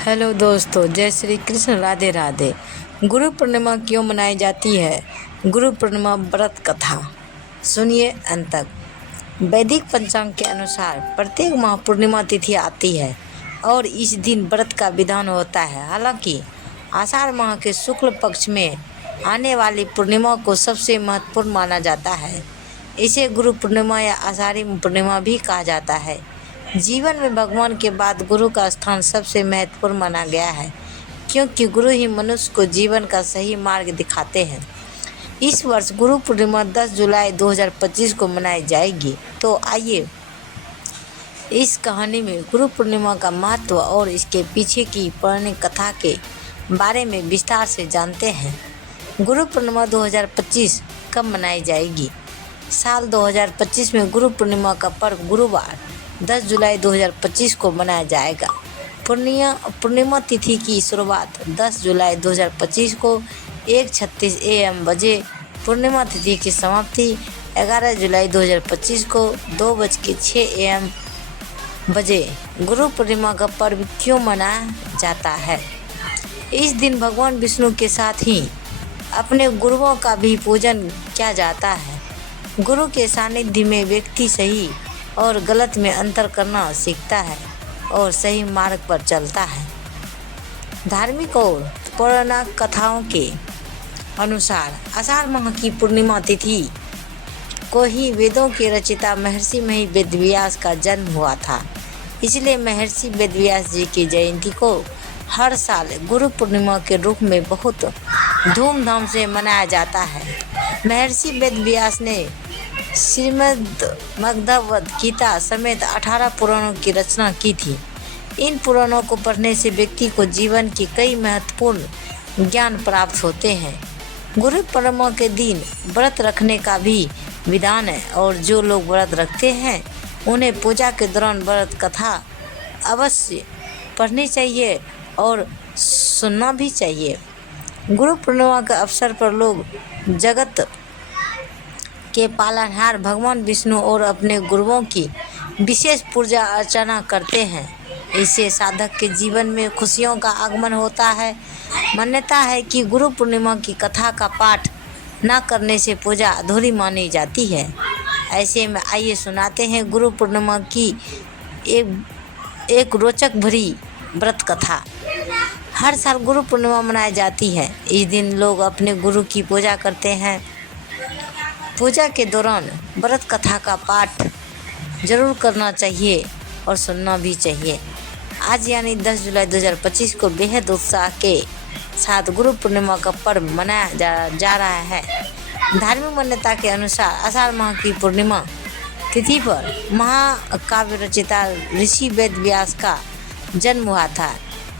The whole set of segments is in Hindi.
हेलो दोस्तों, जय श्री कृष्ण, राधे राधे। गुरु पूर्णिमा क्यों मनाई जाती है? गुरु पूर्णिमा व्रत कथा सुनिए अंत तक। वैदिक पंचांग के अनुसार प्रत्येक माह पूर्णिमा तिथि आती है और इस दिन व्रत का विधान होता है। हालांकि आषाढ़ माह के शुक्ल पक्ष में आने वाली पूर्णिमा को सबसे महत्वपूर्ण माना जाता है। इसे गुरु पूर्णिमा या आषाढ़ी पूर्णिमा भी कहा जाता है। जीवन में भगवान के बाद गुरु का स्थान सबसे महत्वपूर्ण माना गया है, क्योंकि गुरु ही मनुष्य को जीवन का सही मार्ग दिखाते हैं। इस वर्ष गुरु पूर्णिमा 10 जुलाई 2025 को मनाई जाएगी। तो आइए इस कहानी में गुरु पूर्णिमा का महत्व और इसके पीछे की पौराणिक कथा के बारे में विस्तार से जानते हैं। गुरु पूर्णिमा 2025 कब मनाई जाएगी? साल 2025 में गुरु पूर्णिमा का पर्व गुरुवार 10 जुलाई 2025 को मनाया जाएगा। पूर्णिमा तिथि की शुरुआत 10 जुलाई 2025 को 1:36 AM बजे, पूर्णिमा तिथि की समाप्ति 11 जुलाई 2025 को 2:06 AM बजे। गुरु पूर्णिमा का पर्व क्यों मनाया जाता है? इस दिन भगवान विष्णु के साथ ही अपने गुरुओं का भी पूजन किया जाता है। गुरु के सानिध्य में व्यक्ति सही और गलत में अंतर करना सीखता है और सही मार्ग पर चलता है। धार्मिक और पौराणिक कथाओं के अनुसार आषाढ़ माह की पूर्णिमा तिथि को ही वेदों के रचयिता महर्षि वेदव्यास का जन्म हुआ था। इसलिए महर्षि वेदव्यास जी की जयंती को हर साल गुरु पूर्णिमा के रूप में बहुत धूमधाम से मनाया जाता है। महर्षि वेदव्यास ने श्रीमद्भगवद गीता समेत 18 पुराणों की रचना की थी। इन पुराणों को पढ़ने से व्यक्ति को जीवन के कई महत्वपूर्ण ज्ञान प्राप्त होते हैं। गुरु पूर्णिमा के दिन व्रत रखने का भी विधान है और जो लोग व्रत रखते हैं उन्हें पूजा के दौरान व्रत कथा अवश्य पढ़नी चाहिए और सुनना भी चाहिए। गुरु पूर्णिमा के अवसर पर लोग जगत के पालनहार भगवान विष्णु और अपने गुरुओं की विशेष पूजा अर्चना करते हैं। इससे साधक के जीवन में खुशियों का आगमन होता है। मान्यता है कि गुरु पूर्णिमा की कथा का पाठ न करने से पूजा अधूरी मानी जाती है। ऐसे में आइए सुनाते हैं गुरु पूर्णिमा की एक रोचक भरी व्रत कथा। हर साल गुरु पूर्णिमा मनाई जाती है। इस दिन लोग अपने गुरु की पूजा करते हैं। पूजा के दौरान व्रत कथा का पाठ जरूर करना चाहिए और सुनना भी चाहिए। आज यानी 10 जुलाई 2025 को बेहद उत्साह के साथ गुरु पूर्णिमा का पर्व मनाया जा रहा है। धार्मिक मान्यता के अनुसार आषाढ़ माह की पूर्णिमा तिथि पर महाकाव्य रचयिता ऋषि वेदव्यास का जन्म हुआ था।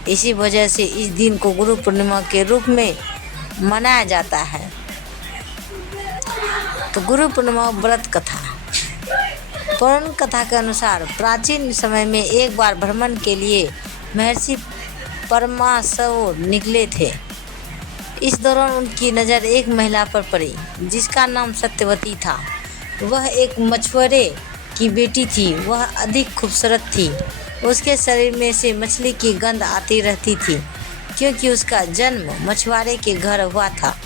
इसी वजह से इस दिन को गुरु पूर्णिमा के रूप में मनाया जाता है। तो गुरु पूर्णिमा व्रत कथा। पौराणिक कथा के अनुसार प्राचीन समय में एक बार भ्रमण के लिए महर्षि परमासव निकले थे। इस दौरान उनकी नज़र एक महिला पर पड़ी जिसका नाम सत्यवती था। वह एक मछुआरे की बेटी थी। वह अधिक खूबसूरत थी। उसके शरीर में से मछली की गंध आती रहती थी। क्योंकि उसका जन्म मछुआरे के घर हुआ था,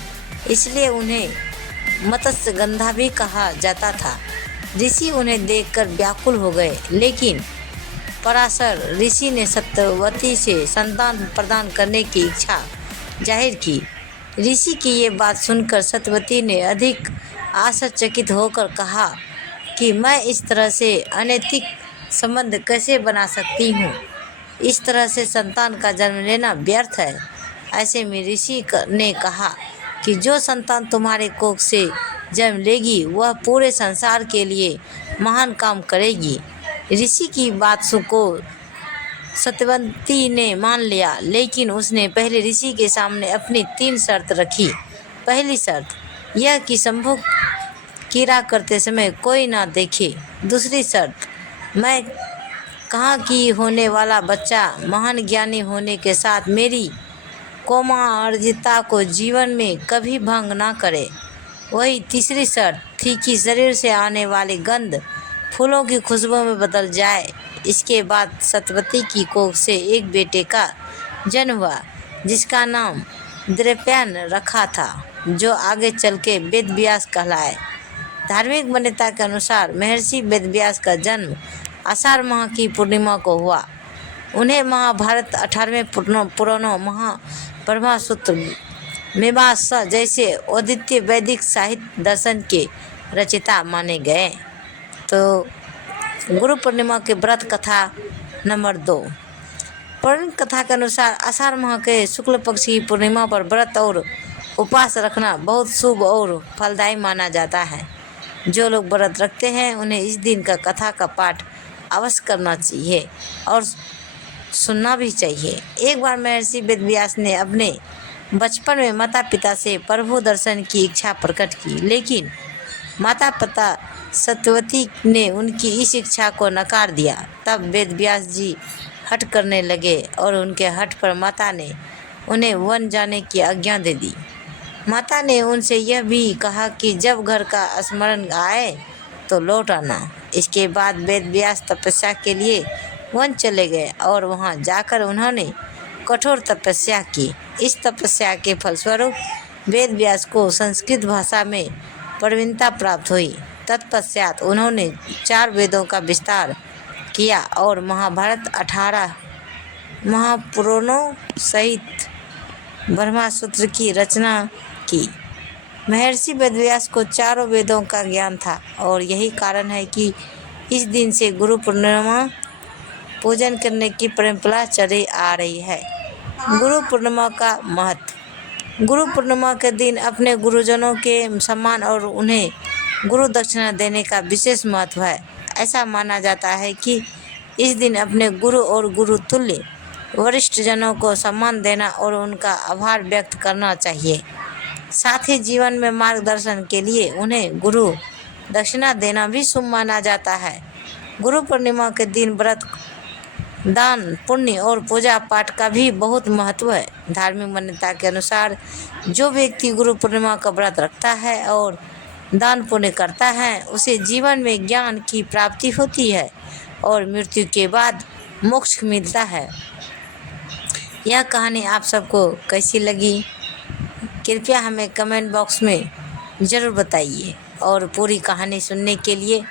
इसलिए उन्हें मत्स्यगंधा भी कहा जाता था। ऋषि उन्हें देखकर व्याकुल हो गए, लेकिन पराशर ऋषि ने सत्यवती से संतान प्रदान करने की इच्छा जाहिर की। ऋषि की ये बात सुनकर सत्यवती ने अधिक आश्चर्यचकित होकर कहा कि मैं इस तरह से अनैतिक संबंध कैसे बना सकती हूँ? इस तरह से संतान का जन्म लेना व्यर्थ है। ऐसे में ऋषि ने कहा कि जो संतान तुम्हारे कोख से जन्म लेगी वह पूरे संसार के लिए महान काम करेगी। ऋषि की बात को सत्यवती ने मान लिया, लेकिन उसने पहले ऋषि के सामने अपनी 3 शर्त रखी। पहली शर्त यह कि संभोग कीड़ा करते समय कोई ना देखे। दूसरी शर्त, मैं कहाँ की होने वाला बच्चा महान ज्ञानी होने के साथ मेरी कौमार्जिता को जीवन में कभी भंग ना करे। वही तीसरी शर्त थी कि शरीर से आने वाली गंध फूलों की खुशबू में बदल जाए। इसके बाद सत्यवती की कोख से एक बेटे का जन्म हुआ, जिसका नाम द्रव्यायन रखा था, जो आगे चल के वेद व्यास कहलाए। धार्मिक मान्यता के अनुसार महर्षि वेद व्यास का जन्म आषाढ़ माह की पूर्णिमा को हुआ। उन्हें महाभारत 18वें पुराणों महाब्रह्मा सूत्र मीमांसा जैसे अद्वितीय वैदिक साहित्य दर्शन के रचयिता माने गए। तो गुरु पूर्णिमा के व्रत कथा नंबर 2। पुराण कथा के अनुसार आषाढ़ माह के शुक्ल पक्ष की पूर्णिमा पर व्रत और उपवास रखना बहुत शुभ और फलदायी माना जाता है। जो लोग व्रत रखते हैं उन्हें इस दिन का कथा का पाठ अवश्य करना चाहिए और सुनना भी चाहिए। एक बार महर्षि वेदव्यास ने अपने बचपन में माता पिता से प्रभु दर्शन की इच्छा प्रकट की, लेकिन माता पिता सत्यवती ने उनकी इस इच्छा को नकार दिया। तब वेदव्यास जी हठ करने लगे और उनके हठ पर माता ने उन्हें वन जाने की आज्ञा दे दी। माता ने उनसे यह भी कहा कि जब घर का स्मरण आए तो लौट आना। इसके बाद वेदव्यास तपस्या के लिए वन चले गए और वहां जाकर उन्होंने कठोर तपस्या की। इस तपस्या के फलस्वरूप वेदव्यास को संस्कृत भाषा में प्रवीणता प्राप्त हुई। तत्पश्चात उन्होंने 4 वेदों का विस्तार किया और महाभारत 18 महापुराणों सहित ब्रह्मसूत्र की रचना की। महर्षि वेदव्यास को 4 वेदों का ज्ञान था और यही कारण है कि इस दिन से गुरु पूर्णिमा पूजन करने की परंपरा चली आ रही है। गुरु पूर्णिमा का महत्व। गुरु पूर्णिमा के दिन अपने गुरुजनों के सम्मान और उन्हें गुरु दक्षिणा देने का विशेष महत्व है। ऐसा माना जाता है कि इस दिन अपने गुरु और गुरु तुल्य वरिष्ठ जनों को सम्मान देना और उनका आभार व्यक्त करना चाहिए। साथ ही जीवन में मार्गदर्शन के लिए उन्हें गुरु दक्षिणा देना भी शुभ माना जाता है। गुरु पूर्णिमा के दिन व्रत, दान, पुण्य और पूजा पाठ का भी बहुत महत्व है। धार्मिक मान्यता के अनुसार जो व्यक्ति गुरु पूर्णिमा का व्रत रखता है और दान पुण्य करता है, उसे जीवन में ज्ञान की प्राप्ति होती है और मृत्यु के बाद मोक्ष मिलता है। यह कहानी आप सबको कैसी लगी, कृपया हमें कमेंट बॉक्स में ज़रूर बताइए और पूरी कहानी सुनने के लिए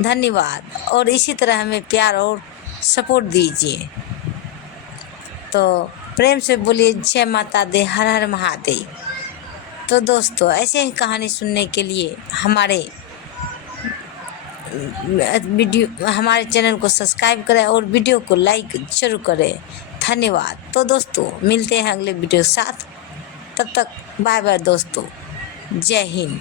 धन्यवाद और इसी तरह हमें प्यार और सपोर्ट दीजिए। तो प्रेम से बोलिए जय माता दी, हर हर महादेव। तो दोस्तों, ऐसे ही कहानी सुनने के लिए हमारे चैनल को सब्सक्राइब करें और वीडियो को लाइक जरूर करें। धन्यवाद। तो दोस्तों, मिलते हैं अगले वीडियो के साथ। तब तक बाय बाय दोस्तों। जय हिंद।